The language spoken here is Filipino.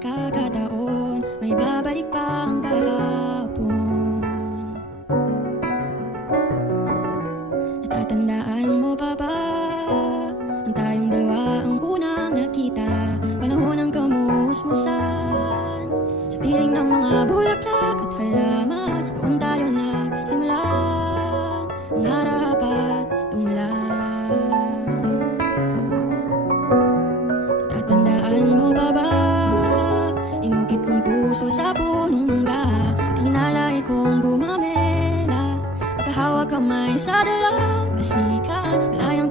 pagkakataon, may babalik pa ang kahapon. Natatandaan mo pa ba ang tayong dalawa ang unang nakita? Panahon ng kamusmusan sa piling ng mga bulaklak at halaman. Doon tayo nagsimula ang harap at tunglang. Natatandaan mo pa ba inukit kong puso sa punong mangga at inalay kong gumamela, magkahawak kamay sa dalampasikan, malayang